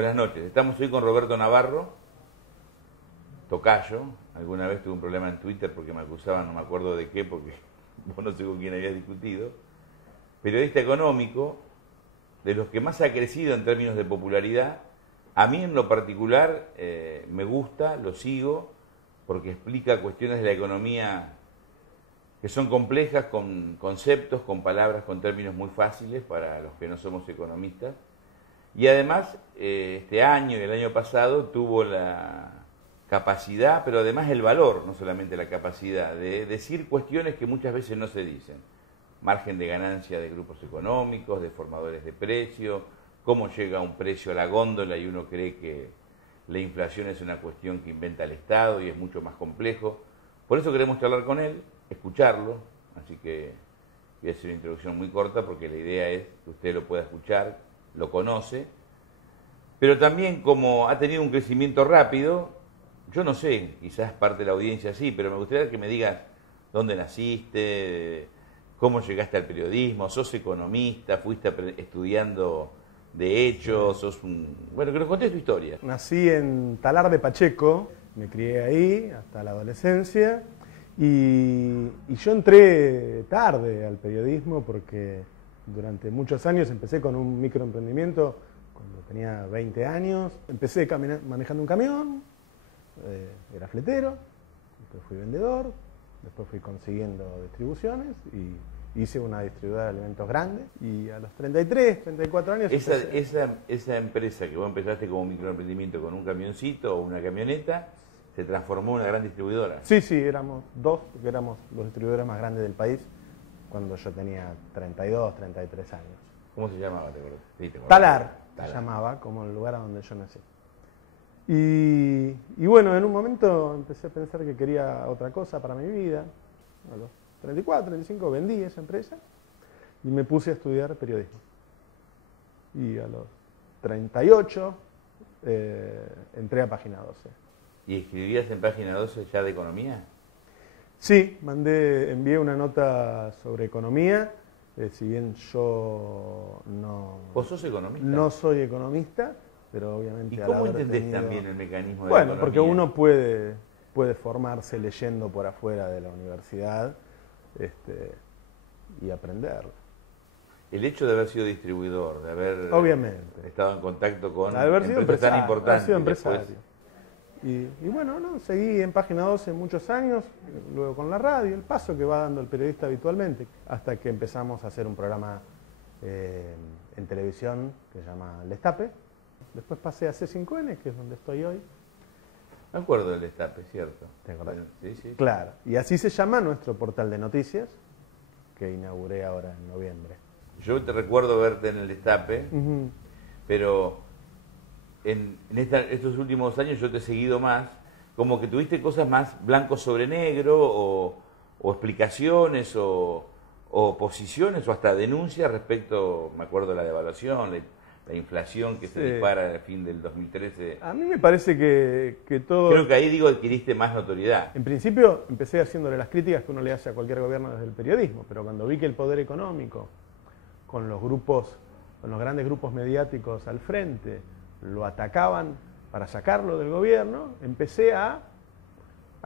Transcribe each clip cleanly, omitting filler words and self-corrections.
Buenas noches. Estamos hoy con Roberto Navarro, tocayo. Alguna vez tuve un problema en Twitter porque me acusaban, no me acuerdo de qué, porque vos no sé con quién habías discutido. Periodista económico, de los que más ha crecido en términos de popularidad. A mí en lo particular me gusta, lo sigo, porque explica cuestiones de la economía que son complejas, con conceptos, con palabras, con términos muy fáciles para los que no somos economistas. Y además, este año y el año pasado tuvo la capacidad, pero además el valor, no solamente la capacidad, de decir cuestiones que muchas veces no se dicen. Margen de ganancia de grupos económicos, de formadores de precios, cómo llega un precio a la góndola y uno cree que la inflación es una cuestión que inventa el Estado y es mucho más complejo. Por eso queremos charlar con él, escucharlo, así que voy a hacer una introducción muy corta porque la idea es que usted lo pueda escuchar, lo conoce, pero también como ha tenido un crecimiento rápido, yo no sé, quizás parte de la audiencia sí, pero me gustaría que me digas dónde naciste, cómo llegaste al periodismo, sos economista, fuiste estudiando Derecho, sos un... Bueno, que nos contés tu historia. Nací en Talar de Pacheco, me crié ahí hasta la adolescencia y yo entré tarde al periodismo porque durante muchos años empecé con un microemprendimiento cuando tenía 20 años. Empecé manejando un camión, era fletero, después fui vendedor, después fui consiguiendo distribuciones y hice una distribuidora de alimentos grande y a los 33, 34 años... Esa empresa que vos empezaste como microemprendimiento con un camioncito o una camioneta, se transformó en una gran distribuidora. Sí, éramos dos, porque éramos los distribuidores más grandes del país cuando yo tenía 32, 33 años. ¿Cómo se llamaba? Sí, Talar se llamaba, como el lugar a donde yo nací. Y bueno, en un momento empecé a pensar que quería otra cosa para mi vida. A los 34, 35 vendí esa empresa y me puse a estudiar periodismo. Y a los 38 entré a Página 12. ¿Y escribías en Página 12 ya de economía? Sí, envié una nota sobre economía, si bien yo no... ¿Vos sos economista? No soy economista, pero obviamente... ¿Y cómo entendés también el mecanismo de la economía? Bueno, porque uno puede formarse leyendo por afuera de la universidad y aprender. El hecho de haber sido distribuidor, de haber obviamente estado en contacto con empresas tan importantes. Haber sido empresario. Y bueno, seguí en Página 12 muchos años, luego con la radio, el paso que va dando el periodista habitualmente, hasta que empezamos a hacer un programa en televisión que se llama El Destape. Después pasé a C5N, que es donde estoy hoy. Me acuerdo del Destape, ¿cierto? ¿Te acordás? Sí. Claro, y así se llama nuestro portal de noticias, que inauguré ahora en noviembre. Yo te recuerdo verte en El Destape, pero en estos últimos años yo te he seguido más, como que tuviste cosas más blanco sobre negro, o explicaciones, o posiciones, o hasta denuncias respecto, me acuerdo, de la devaluación, la inflación que se dispara al fin del 2013. A mí me parece que todo... Creo que ahí, adquiriste más notoriedad. En principio empecé haciéndole las críticas que uno le hace a cualquier gobierno desde el periodismo, pero cuando vi que el poder económico, con los grandes grupos mediáticos al frente, lo atacaban para sacarlo del gobierno, empecé a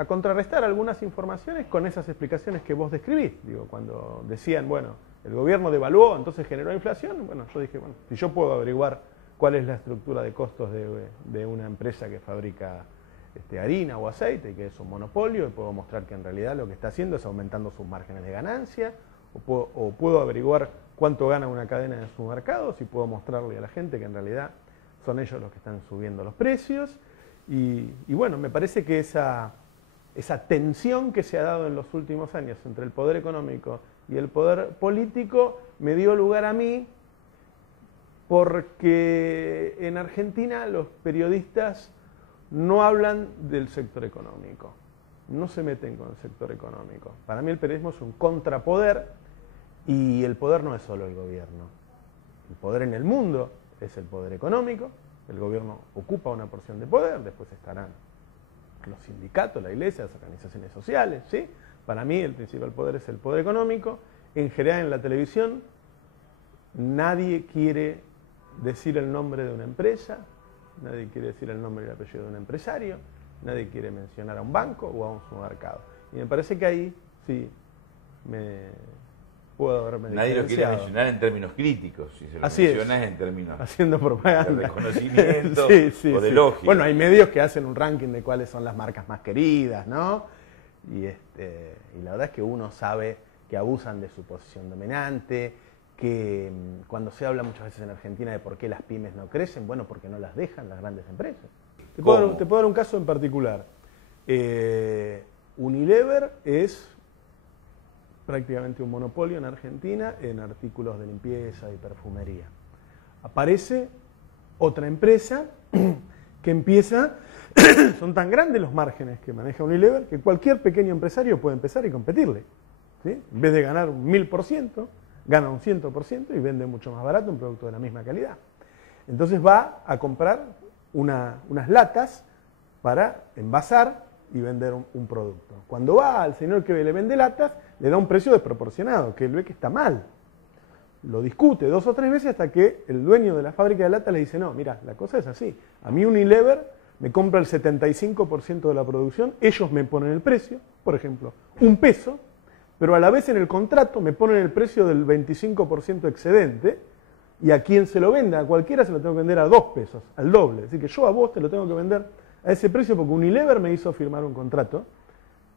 contrarrestar algunas informaciones con esas explicaciones que vos describís. Digo, cuando decían, bueno, el gobierno devaluó, entonces generó inflación, bueno, yo dije, bueno, si yo puedo averiguar cuál es la estructura de costos de una empresa que fabrica harina o aceite, y que es un monopolio, y puedo mostrar que en realidad lo que está haciendo es aumentando sus márgenes de ganancia, o puedo averiguar cuánto gana una cadena de supermercados y puedo mostrarle a la gente que en realidad son ellos los que están subiendo los precios. Y bueno, me parece que esa tensión que se ha dado en los últimos años entre el poder económico y el poder político me dio lugar a mí, porque en Argentina los periodistas no hablan del sector económico, no se meten con el sector económico. Para mí el periodismo es un contrapoder, y el poder no es solo el gobierno. El poder en el mundo es el poder económico, el gobierno ocupa una porción de poder, después estarán los sindicatos, la iglesia, las organizaciones sociales, ¿sí? Para mí el principal poder es el poder económico. En general en la televisión nadie quiere decir el nombre de una empresa, nadie quiere decir el nombre y el apellido de un empresario, nadie quiere mencionar a un banco o a un supermercado. Y me parece que ahí sí me puedo haberme Nadie lo quiere diferenciado. mencionar en términos críticos, si se lo Así mencionas en términos haciendo propaganda. de reconocimiento o de sí. lógica. Bueno, hay medios que hacen un ranking de cuáles son las marcas más queridas, ¿no? Y la verdad es que uno sabe que abusan de su posición dominante, que cuando se habla muchas veces en Argentina de por qué las pymes no crecen, bueno, porque no las dejan las grandes empresas. Te puedo dar un caso en particular. Unilever es prácticamente un monopolio en Argentina en artículos de limpieza y perfumería. Aparece otra empresa que empieza, son tan grandes los márgenes que maneja Unilever que cualquier pequeño empresario puede empezar y competirle, ¿sí? En vez de ganar un 1000%, gana un 100% y vende mucho más barato un producto de la misma calidad. Entonces va a comprar unas latas para envasar y vender un producto. Cuando va al señor que le vende latas, le da un precio desproporcionado, que él ve que está mal. Lo discute 2 o 3 veces hasta que el dueño de la fábrica de latas le dice, no, mira, la cosa es así. A mí Unilever me compra el 75% de la producción, ellos me ponen el precio, por ejemplo, $1, pero a la vez en el contrato me ponen el precio del 25% excedente, y a quien se lo venda, a cualquiera se lo tengo que vender a $2, al doble. Es decir, que yo a vos te lo tengo que vender a ese precio porque Unilever me hizo firmar un contrato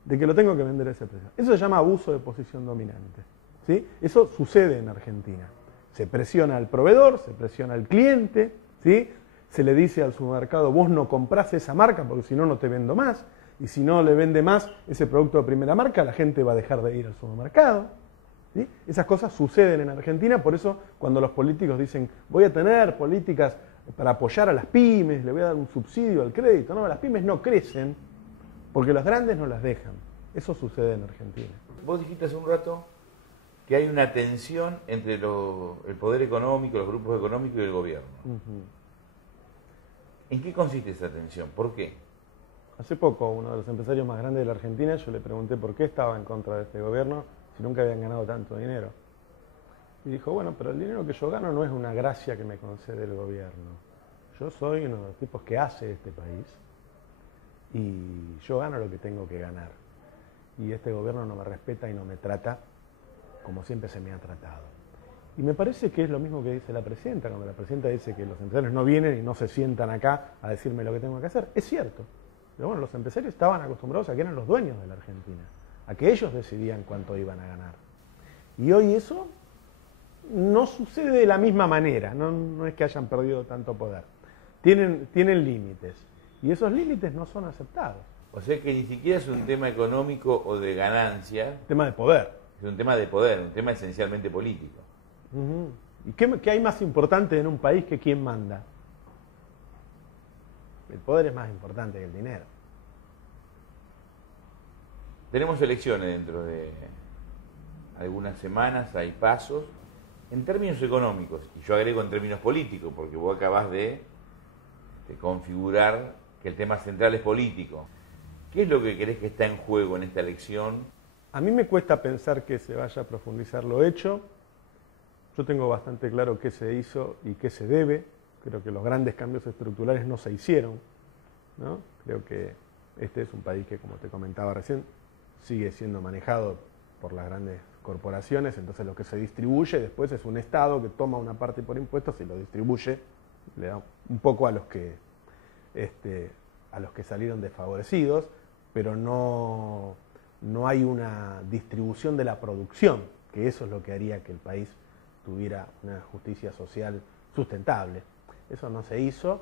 de que lo tengo que vender a ese precio. Eso se llama abuso de posición dominante, ¿sí? Eso sucede en Argentina. Se presiona al proveedor, se presiona al cliente, ¿sí? Se le dice al supermercado, vos no comprás esa marca porque si no, no te vendo más. Y si no le vende más ese producto de primera marca, la gente va a dejar de ir al supermercado, ¿sí? Esas cosas suceden en Argentina, por eso cuando los políticos dicen, voy a tener políticas para apoyar a las pymes, le voy a dar un subsidio al crédito. No, las pymes no crecen porque los grandes no las dejan. Eso sucede en Argentina. Vos dijiste hace un rato que hay una tensión entre el poder económico, los grupos económicos y el gobierno. ¿En qué consiste esa tensión? ¿Por qué? Hace poco, uno de los empresarios más grandes de la Argentina, yo le pregunté por qué estaba en contra de este gobierno si nunca habían ganado tanto dinero. Y dijo, bueno, pero el dinero que yo gano no es una gracia que me concede el gobierno. Yo soy uno de los tipos que hace este país y yo gano lo que tengo que ganar. Y este gobierno no me respeta y no me trata como siempre se me ha tratado. Y me parece que es lo mismo que dice la presidenta, cuando la presidenta dice que los empresarios no vienen y no se sientan acá a decirme lo que tengo que hacer. Es cierto. Pero bueno, los empresarios estaban acostumbrados a que eran los dueños de la Argentina, a que ellos decidían cuánto iban a ganar. Y hoy eso no sucede de la misma manera, no es que hayan perdido tanto poder. Tienen límites, y esos límites no son aceptados. O sea que ni siquiera es un tema económico o de ganancia. Tema de poder. Es un tema de poder, un tema esencialmente político. ¿Y qué hay más importante en un país que quién manda? El poder es más importante que el dinero. Tenemos elecciones dentro de algunas semanas, hay pasos. En términos económicos, y yo agrego en términos políticos, porque vos acabás de configurar que el tema central es político. ¿Qué es lo que crees que está en juego en esta elección? A mí me cuesta pensar que se vaya a profundizar lo hecho. Yo tengo bastante claro qué se hizo y qué se debe. Creo que los grandes cambios estructurales no se hicieron, ¿no? Creo que este es un país que, como te comentaba recién, sigue siendo manejado por las grandes corporaciones, entonces lo que se distribuye después es un Estado que toma una parte por impuestos y lo distribuye, le da un poco a los que salieron desfavorecidos, pero no hay una distribución de la producción, que eso es lo que haría que el país tuviera una justicia social sustentable. Eso no se hizo.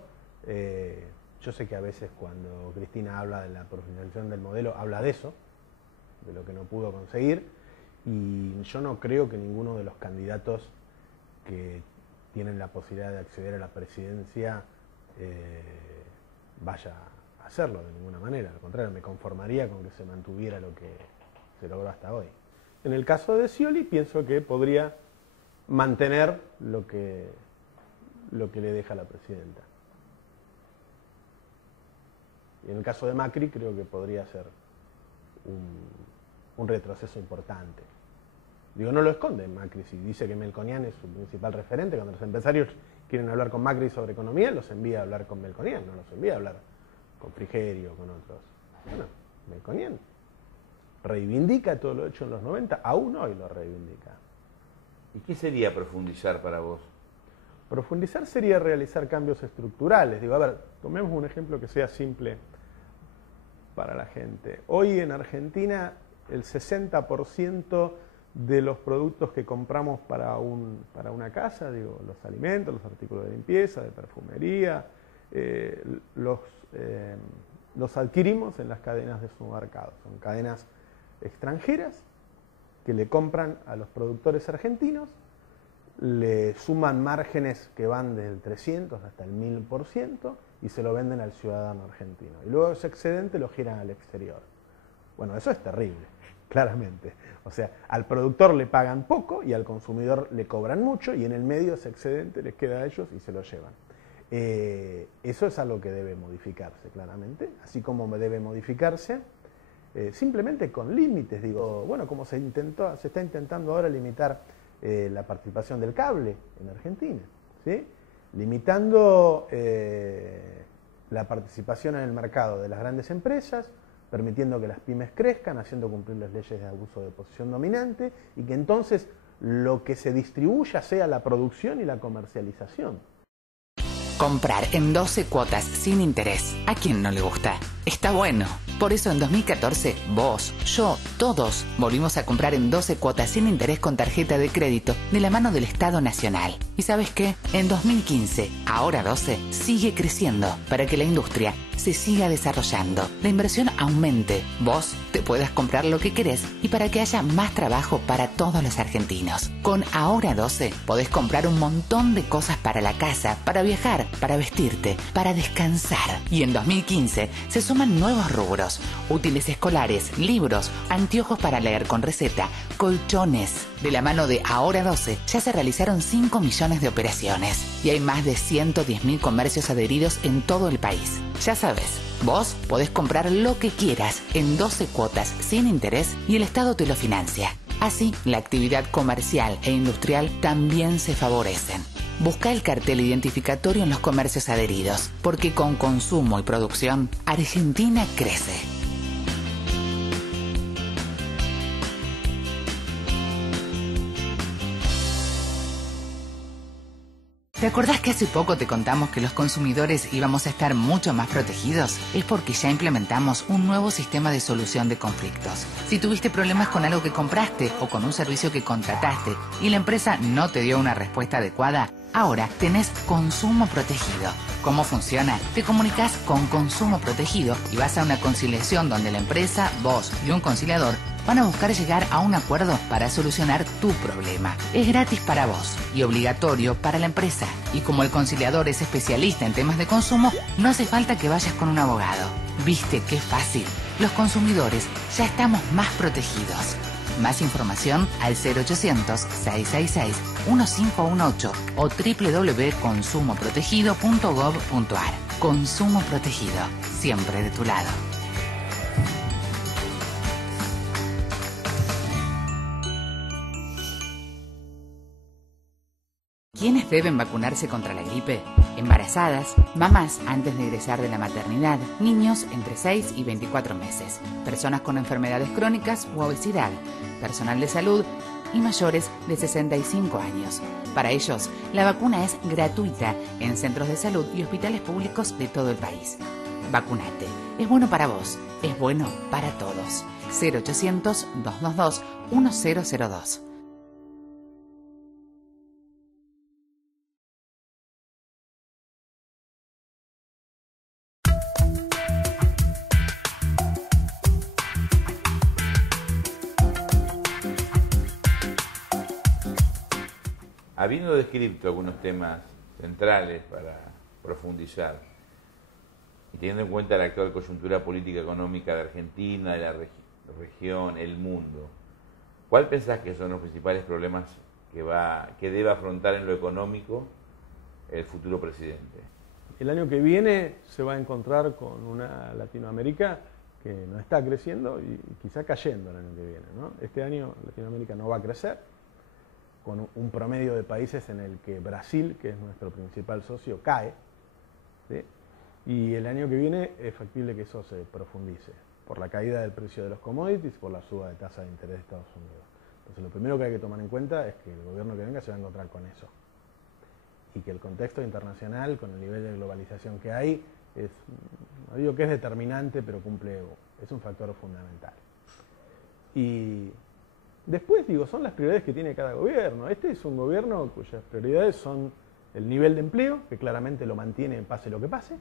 Yo sé que a veces cuando Cristina habla de la profesionalización del modelo, habla de eso, de lo que no pudo conseguir, y yo no creo que ninguno de los candidatos que tienen la posibilidad de acceder a la presidencia vaya a hacerlo de ninguna manera. Al contrario, me conformaría con que se mantuviera lo que se logró hasta hoy. En el caso de Scioli, pienso que podría mantener lo que le deja la presidenta. Y en el caso de Macri, creo que podría ser un retroceso importante. Digo, no lo esconde Macri, si dice que Melconian es su principal referente, cuando los empresarios quieren hablar con Macri sobre economía, los envía a hablar con Melconian, no los envía a hablar con Frigerio o con otros. Bueno, Melconian reivindica todo lo hecho en los 90, aún hoy lo reivindica. ¿Y qué sería profundizar para vos? Profundizar sería realizar cambios estructurales. Digo, a ver, tomemos un ejemplo que sea simple para la gente. Hoy en Argentina el 60% de los productos que compramos para una casa, digo, los alimentos, los artículos de limpieza, de perfumería, los adquirimos en las cadenas de supermercados. Son cadenas extranjeras que le compran a los productores argentinos, le suman márgenes que van del 300 hasta el 1000% y se lo venden al ciudadano argentino. Y luego ese excedente lo giran al exterior. Bueno, eso es terrible, claramente. O sea, al productor le pagan poco y al consumidor le cobran mucho y en el medio ese excedente les queda a ellos y se lo llevan. Eso es algo que debe modificarse, claramente, así como debe modificarse simplemente con límites. Digo, bueno, como se está intentando ahora limitar la participación del cable en Argentina, ¿sí? Limitando la participación en el mercado de las grandes empresas, permitiendo que las pymes crezcan, haciendo cumplir las leyes de abuso de posición dominante y que entonces lo que se distribuya sea la producción y la comercialización. Comprar en 12 cuotas sin interés. ¿A quién no le gusta? Está bueno. Por eso en 2014, vos, yo, todos volvimos a comprar en 12 cuotas sin interés con tarjeta de crédito de la mano del Estado Nacional. ¿Y sabes qué? En 2015, ahora 12, sigue creciendo para que la industria se siga desarrollando, la inversión aumente, vos te puedas comprar lo que querés y para que haya más trabajo para todos los argentinos. Con Ahora 12 podés comprar un montón de cosas para la casa, para viajar, para vestirte, para descansar. Y en 2015 se suman nuevos rubros: útiles escolares, libros, anteojos para leer con receta, colchones. De la mano de Ahora 12 ya se realizaron 5 millones de operaciones y hay más de 110.000 comercios adheridos en todo el país. Ya sabes, vos podés comprar lo que quieras en 12 cuotas sin interés y el Estado te lo financia. Así, la actividad comercial e industrial también se favorecen. Busca el cartel identificatorio en los comercios adheridos, porque con consumo y producción, Argentina crece. ¿Te acordás que hace poco te contamos que los consumidores íbamos a estar mucho más protegidos? Es porque ya implementamos un nuevo sistema de solución de conflictos. Si tuviste problemas con algo que compraste o con un servicio que contrataste y la empresa no te dio una respuesta adecuada, ahora tenés Consumo Protegido. ¿Cómo funciona? Te comunicas con Consumo Protegido y vas a una conciliación donde la empresa, vos y un conciliador van a buscar llegar a un acuerdo para solucionar tu problema. Es gratis para vos y obligatorio para la empresa. Y como el conciliador es especialista en temas de consumo, no hace falta que vayas con un abogado. ¿Viste qué fácil? Los consumidores ya estamos más protegidos. Más información al 0800-666-1518 o www.consumoprotegido.gov.ar. Consumo Protegido, siempre de tu lado. ¿Quiénes deben vacunarse contra la gripe? Embarazadas, mamás antes de egresar de la maternidad, niños entre 6 y 24 meses, personas con enfermedades crónicas u obesidad, personal de salud y mayores de 65 años. Para ellos, la vacuna es gratuita en centros de salud y hospitales públicos de todo el país. Vacunate. Es bueno para vos, es bueno para todos. 0800-222-1002. Habiendo descrito algunos temas centrales para profundizar y teniendo en cuenta la actual coyuntura política económica de Argentina, de la región, el mundo, ¿cuál pensás que son los principales problemas que debe afrontar en lo económico el futuro presidente? El año que viene se va a encontrar con una Latinoamérica que no está creciendo y quizá cayendo el año que viene, ¿no? Este año Latinoamérica no va a crecer. con un promedio de países en el que Brasil, que es nuestro principal socio, cae, ¿sí? Y el año que viene es factible que eso se profundice, por la caída del precio de los commodities, por la suba de tasa de interés de Estados Unidos. Entonces lo primero que hay que tomar en cuenta es que el gobierno que venga se va a encontrar con eso. Y que el contexto internacional, con el nivel de globalización que hay, no digo que es determinante, pero es un factor fundamental. Y después, digo, son las prioridades que tiene cada gobierno. Este es un gobierno cuyas prioridades son el nivel de empleo, que claramente lo mantiene pase lo que pase.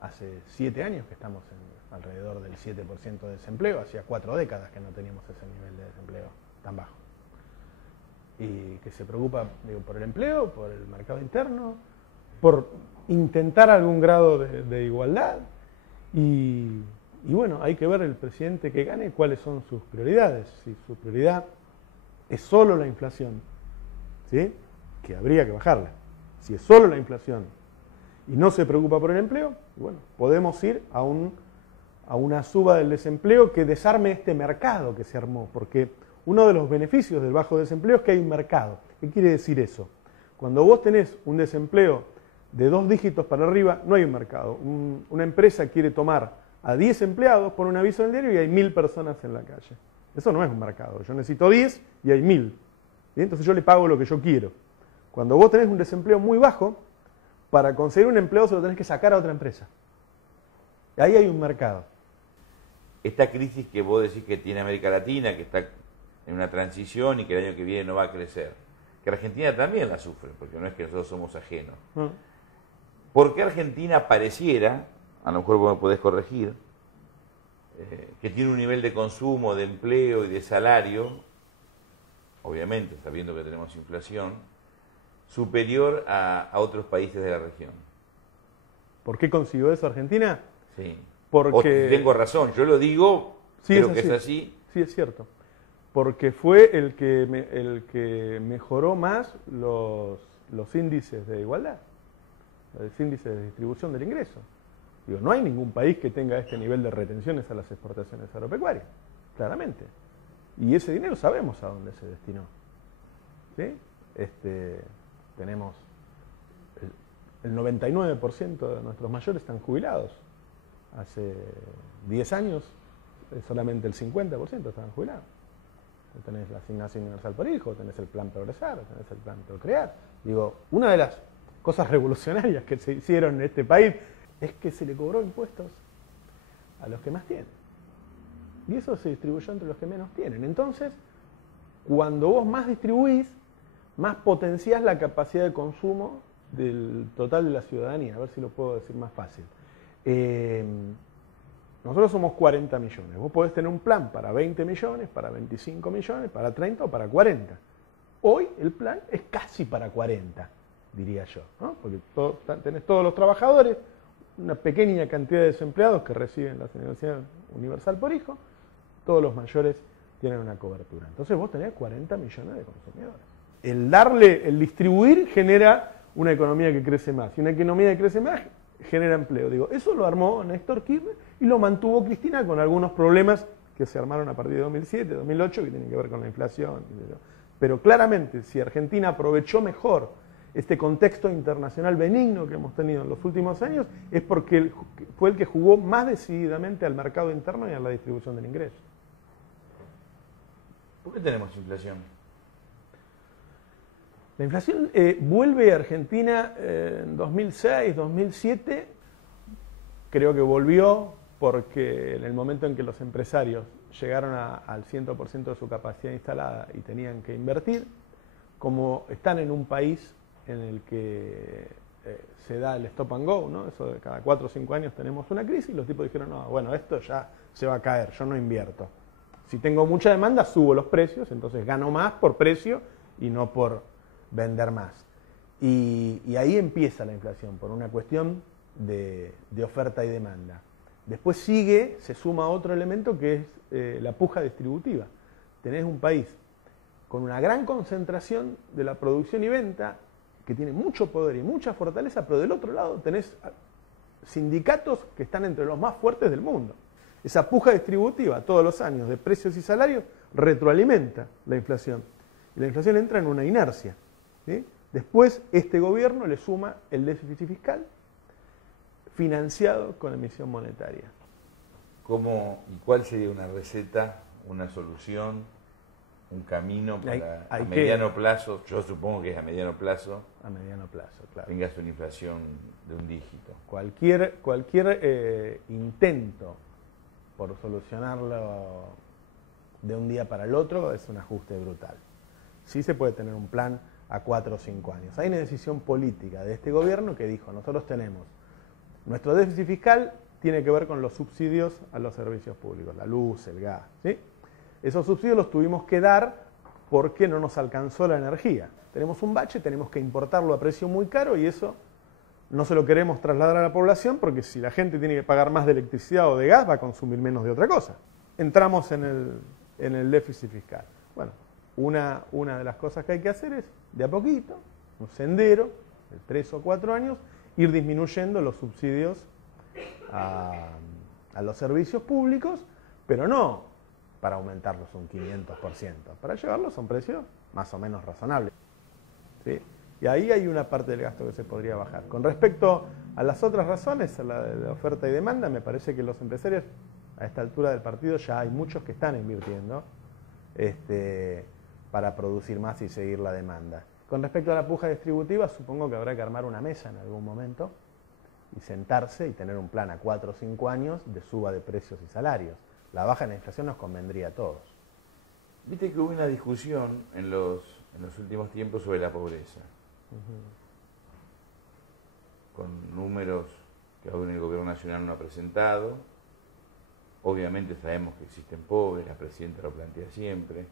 Hace 7 años que estamos en alrededor del 7% de desempleo, hacía 4 décadas que no teníamos ese nivel de desempleo tan bajo. Y que se preocupa, digo, por el empleo, por el mercado interno, por intentar algún grado de igualdad. Y bueno, hay que ver el presidente que gane cuáles son sus prioridades. Si su prioridad es solo la inflación, ¿sí?, que habría que bajarla. Si es solo la inflación y no se preocupa por el empleo, bueno, podemos ir a una suba del desempleo que desarme este mercado que se armó, porque uno de los beneficios del bajo desempleo es que hay un mercado. ¿Qué quiere decir eso? Cuando vos tenés un desempleo de 2 dígitos para arriba, no hay un mercado. Una empresa quiere tomar a 10 empleados, pone un aviso en el diario y hay 1000 personas en la calle. Eso no es un mercado. Yo necesito 10 y hay 1000. ¿Sí? Entonces yo le pago lo que yo quiero. Cuando vos tenés un desempleo muy bajo, para conseguir un empleado se lo tenés que sacar a otra empresa. Y ahí hay un mercado. Esta crisis que vos decís que tiene América Latina, que está en una transición y que el año que viene no va a crecer, que Argentina también la sufre, porque no es que nosotros somos ajenos. ¿Por qué Argentina pareciera, a lo mejor vos me podés corregir, que tiene un nivel de consumo, de empleo y de salario, obviamente sabiendo que tenemos inflación, superior a otros países de la región? ¿Por qué consiguió eso Argentina? Sí. Porque... tengo razón, yo lo digo, sí, creo que es así. Sí, es cierto. Porque fue el que mejoró más los índices de igualdad, los índices de distribución del ingreso. Digo, no hay ningún país que tenga este nivel de retenciones a las exportaciones agropecuarias, claramente. Y ese dinero sabemos a dónde se destinó. ¿Sí? Tenemos el 99% de nuestros mayores están jubilados. Hace 10 años solamente el 50% estaban jubilados. Tenés la asignación universal por hijo, tenés el plan Progresar, tenés el plan Procrear. Digo, una de las cosas revolucionarias que se hicieron en este país es que se le cobró impuestos a los que más tienen. Y eso se distribuyó entre los que menos tienen. Entonces, cuando vos más distribuís, más potenciás la capacidad de consumo del total de la ciudadanía. A ver si lo puedo decir más fácil. Nosotros somos 40 millones. Vos podés tener un plan para 20 millones, para 25 millones, para 30 o para 40. Hoy el plan es casi para 40, diría yo, ¿no? Porque tenés todos los trabajadores, una pequeña cantidad de desempleados que reciben la asignación universal por hijo, todos los mayores tienen una cobertura. Entonces vos tenés 40 millones de consumidores. El distribuir genera una economía que crece más. Y una economía que crece más genera empleo. Digo, eso lo armó Néstor Kirchner y lo mantuvo Cristina con algunos problemas que se armaron a partir de 2007, 2008, que tienen que ver con la inflación. Pero claramente, si Argentina aprovechó mejor este contexto internacional benigno que hemos tenido en los últimos años, es porque fue el que jugó más decididamente al mercado interno y a la distribución del ingreso. ¿Por qué tenemos inflación? La inflación vuelve a Argentina en 2006, 2007. Creo que volvió porque en el momento en que los empresarios llegaron al 100% de su capacidad instalada y tenían que invertir, como están en un país en el que se da el stop and go, ¿no? Eso de cada 4 o 5 años tenemos una crisis, los tipos dijeron, no, bueno, esto ya se va a caer, yo no invierto. Si tengo mucha demanda, subo los precios, entonces gano más por precio y no por vender más. Y ahí empieza la inflación, por una cuestión de oferta y demanda. Después se suma otro elemento que es la puja distributiva. Tenés un país con una gran concentración de la producción y venta, que tiene mucho poder y mucha fortaleza, pero del otro lado tenés sindicatos que están entre los más fuertes del mundo. Esa puja distributiva todos los años de precios y salarios retroalimenta la inflación. y la inflación entra en una inercia, ¿sí? Después, este gobierno le suma el déficit fiscal financiado con emisión monetaria. ¿Cómo y cuál sería una receta, una solución, un camino para a mediano plazo? Yo supongo que es a mediano plazo. A mediano plazo, claro. Tengas una inflación de un dígito. Cualquier intento por solucionarlo de un día para el otro es un ajuste brutal. Sí se puede tener un plan a 4 o 5 años. Hay una decisión política de este gobierno que dijo, nosotros tenemos, nuestro déficit fiscal tiene que ver con los subsidios a los servicios públicos, la luz, el gas, ¿sí? Esos subsidios los tuvimos que dar porque no nos alcanzó la energía. Tenemos un bache, tenemos que importarlo a precio muy caro y eso no se lo queremos trasladar a la población porque si la gente tiene que pagar más de electricidad o de gas va a consumir menos de otra cosa. Entramos en el déficit fiscal. Bueno, una de las cosas que hay que hacer es, de a poquito, un sendero de 3 o 4 años, ir disminuyendo los subsidios a los servicios públicos, pero no para aumentarlos un 500%, para llevarlos a un precio más o menos razonable, ¿sí? Y ahí hay una parte del gasto que se podría bajar. Con respecto a las otras razones, a la de la oferta y demanda, me parece que los empresarios, a esta altura del partido, ya hay muchos que están invirtiendo para producir más y seguir la demanda. Con respecto a la puja distributiva, supongo que habrá que armar una mesa en algún momento y sentarse y tener un plan a 4 o 5 años de suba de precios y salarios. La baja en la inflación nos convendría a todos. Viste que hubo una discusión en los últimos tiempos sobre la pobreza. Con números que aún el gobierno nacional no ha presentado. Obviamente sabemos que existen pobres, la presidenta lo plantea siempre.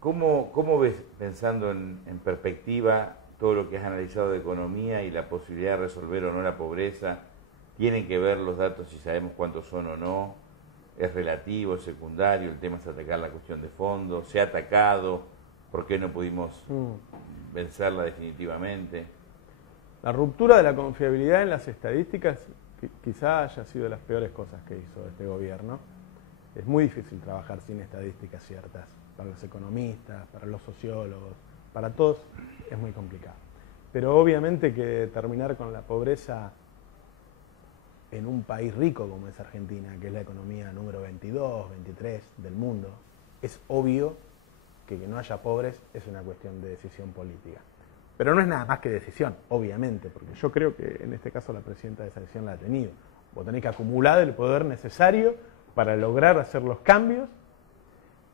¿Cómo ves, pensando en perspectiva, todo lo que has analizado de economía y la posibilidad de resolver o no la pobreza? ¿Tienen que ver los datos si sabemos cuántos son o no? ¿Es relativo, es secundario? ¿El tema es atacar la cuestión de fondo? ¿Se ha atacado? ¿Por qué no pudimos vencerla definitivamente? La ruptura de la confiabilidad en las estadísticas quizá haya sido de las peores cosas que hizo este gobierno. Es muy difícil trabajar sin estadísticas ciertas. Para los economistas, para los sociólogos, para todos es muy complicado. Pero obviamente que terminar con la pobreza en un país rico como es Argentina, que es la economía número 22, 23 del mundo, es obvio que no haya pobres es una cuestión de decisión política. Pero no es nada más que decisión, obviamente, porque yo creo que en este caso la presidenta de esa decisión la ha tenido. Vos tenés que acumular el poder necesario para lograr hacer los cambios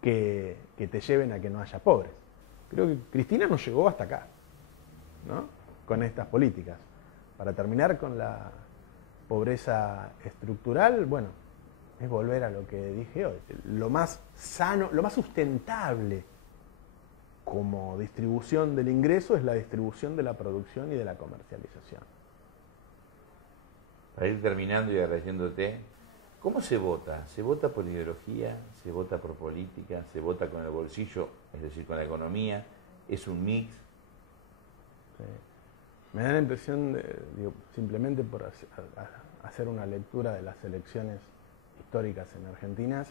que te lleven a que no haya pobres. Creo que Cristina no llegó hasta acá, ¿no? Con estas políticas. Para terminar con la pobreza estructural, bueno, es volver a lo que dije hoy. Lo más sano, lo más sustentable como distribución del ingreso es la distribución de la producción y de la comercialización. Para ir terminando y agradeciéndote, ¿cómo se vota? ¿Se vota por ideología? ¿Se vota por política? ¿Se vota con el bolsillo, es decir, con la economía? ¿Es un mix? Sí. Me da la impresión, simplemente por hacer una lectura de las elecciones históricas en Argentina,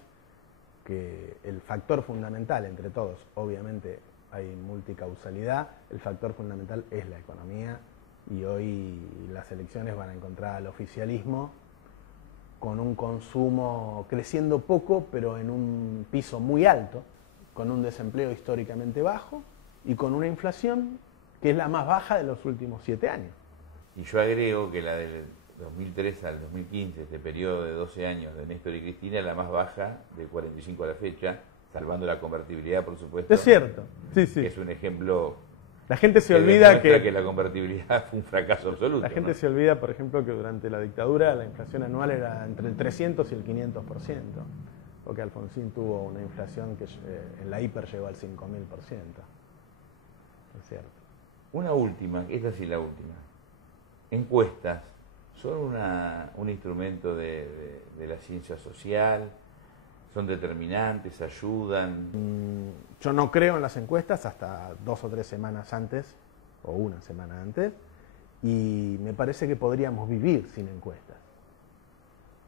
que el factor fundamental entre todos, obviamente hay multicausalidad, el factor fundamental es la economía y hoy las elecciones van a encontrar al oficialismo con un consumo creciendo poco, pero en un piso muy alto, con un desempleo históricamente bajo y con una inflación que es la más baja de los últimos 7 años. Y yo agrego que la del 2003 al 2015, este periodo de 12 años de Néstor y Cristina, es la más baja del 45 a la fecha, salvando la convertibilidad, por supuesto. Es cierto, sí, sí. Que es un ejemplo. La gente se olvida que la convertibilidad fue un fracaso absoluto. La gente, ¿no?, se olvida, por ejemplo, que durante la dictadura la inflación anual era entre el 300 y el 500%, porque Alfonsín tuvo una inflación que en la hiper llegó al 5.000%. Es cierto. Una última, esta sí la última. Encuestas, ¿son un instrumento de la ciencia social? ¿Son determinantes? ¿Ayudan? Yo no creo en las encuestas hasta 2 o 3 semanas antes, o una semana antes, y me parece que podríamos vivir sin encuestas.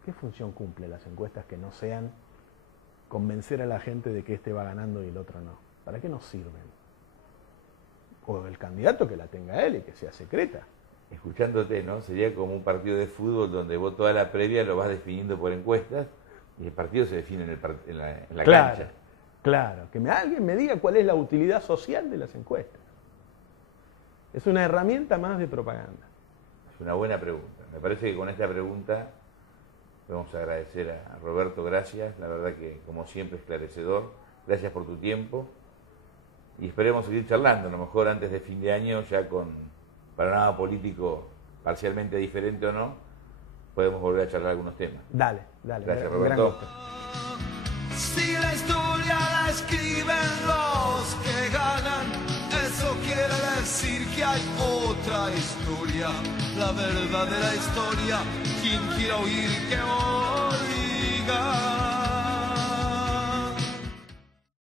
¿Qué función cumplen las encuestas que no sean convencer a la gente de que este va ganando y el otro no. ¿Para qué nos sirven? O el candidato que la tenga él y que sea secreta. Escuchándote, ¿no? Sería como un partido de fútbol donde vos toda la previa lo vas definiendo por encuestas y el partido se define en la Claro, cancha. claro. Que alguien me diga cuál es la utilidad social de las encuestas. Es una herramienta más de propaganda. Es una buena pregunta. Me parece que con esta pregunta vamos a agradecer a Roberto, gracias. La verdad que, como siempre, esclarecedor. Gracias por tu tiempo. Y esperemos seguir charlando, a lo mejor antes de fin de año, ya con panorama político parcialmente diferente o no, podemos volver a charlar algunos temas. Dale, dale. Gracias, un gran Roberto. gusto. Si la historia la escriben los que ganan, eso quiere decir que hay otra historia, la verdadera historia. Quien quiera oír que oiga.